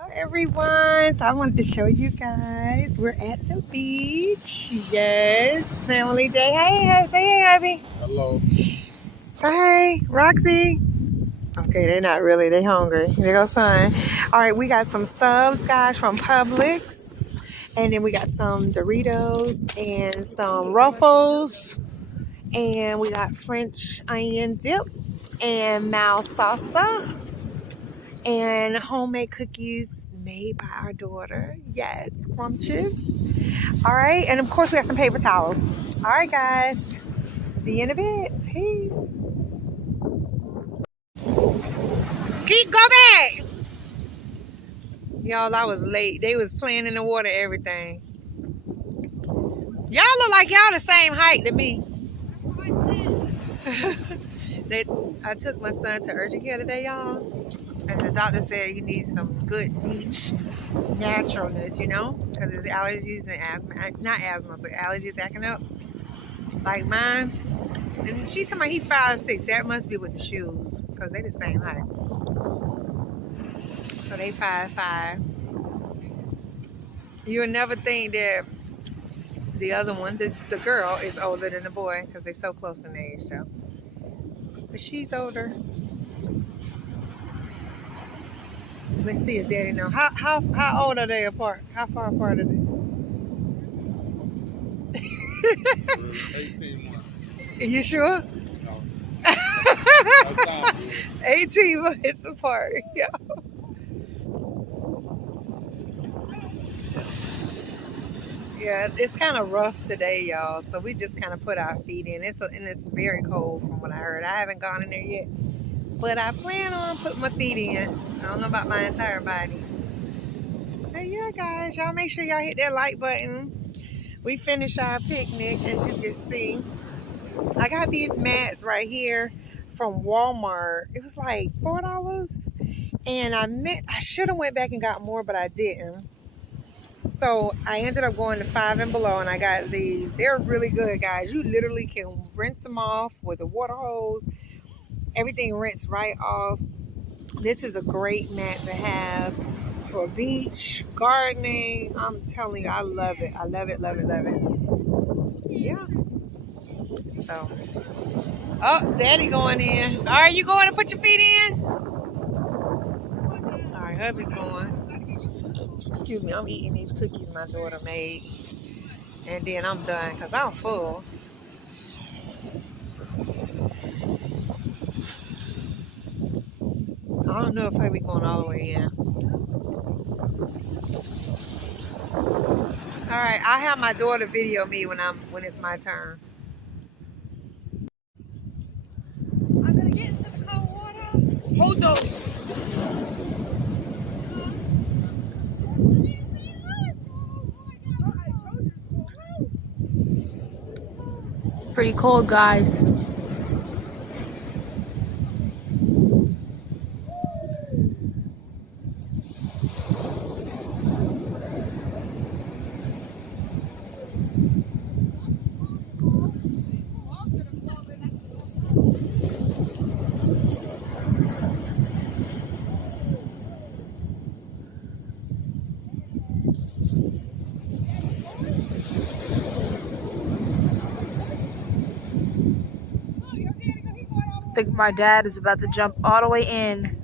Hello everyone, so I wanted to show you guys we're at the beach. Yes, family day. Hey, say hey, Abby. Hello. Say hey, Roxy. Okay, they're not really, they hungry. There goes son. All right, we got some subs guys from Publix, and then we got some Doritos and some Ruffles, and we got French onion dip and mal salsa and homemade cookies made by our daughter. Yes, scrumptious. All right, and of course we got some paper towels. All right, guys. See you in a bit. Peace. Keep go back. Y'all, I was late. They was playing in the water, everything. Y'all look like y'all the same height to me. I took my son to urgent care today, y'all, and the doctor said he needs some good beach naturalness, because his allergies and asthma, not asthma, but allergies acting up like mine. And she told me he 5'6". That must be with the shoes, because they the same height. So they 5'5". You'll never think that the other one, the girl, is older than the boy, because they're so close in age, though. But she's older. Let's see if Daddy know. How old are they apart? How far apart are they? 18 months. You sure? No. 18 months apart. Yeah. Yeah, it's kind of rough today, y'all. So we just kind of put our feet in. And it's very cold from what I heard. I haven't gone in there yet, but I plan on putting my feet in. I don't know about my entire body. But yeah, guys, y'all make sure y'all hit that like button. We finished our picnic, as you can see. I got these mats right here from Walmart. It was like $4, and I should have went back and got more, but I didn't. So I ended up going to Five and Below, and I got these. They're really good, guys. You literally can rinse them off with a water hose. Everything rinsed right off. This is a great mat to have for beach, gardening. I'm telling you, I love it. I love it, love it, love it. Yeah. So, oh, Daddy going in. All right, you going to put your feet in? All right, hubby's going. Excuse me, I'm eating these cookies my daughter made. And then I'm done because I'm full. I don't know if I'll be going all the way in. All right, I'll have my daughter video me when it's my turn. I'm gonna get into the cold water. Hold those. It's pretty cold, guys. I think my dad is about to jump all the way in.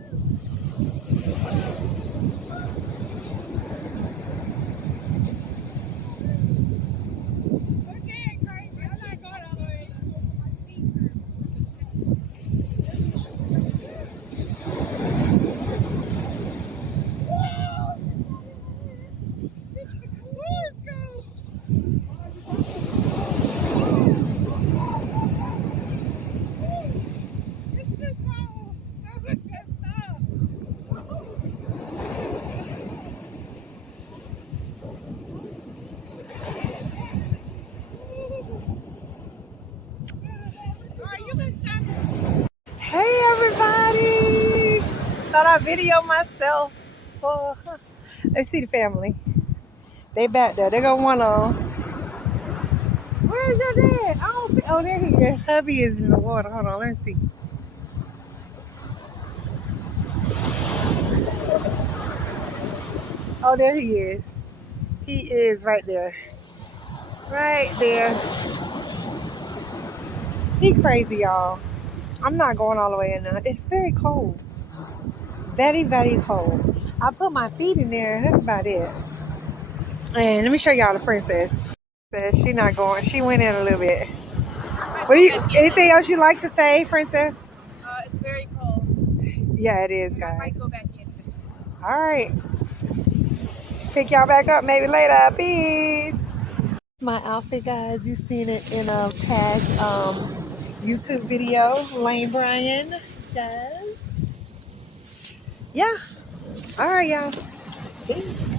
Hey everybody! Thought I'd video myself. Oh, let's see the family. They back there. They got one on. Where's your dad? I don't see. Oh, there he is. Hubby is in the water. Hold on. Let's see. Oh, there he is. He is right there. Right there. He crazy, y'all. I'm not going all the way in there. It's very cold. Very, very cold. I put my feet in there. That's about it. And let me show y'all the princess. She not going. She went in a little bit. Anything else you'd like to say, princess? It's very cold. Yeah, it is, I guys. might go back in. All right. Pick y'all back up maybe later. Peace. My outfit, guys. You seen it in a past YouTube video. Lane Bryan, guys. Yeah. All right, y'all. Peace.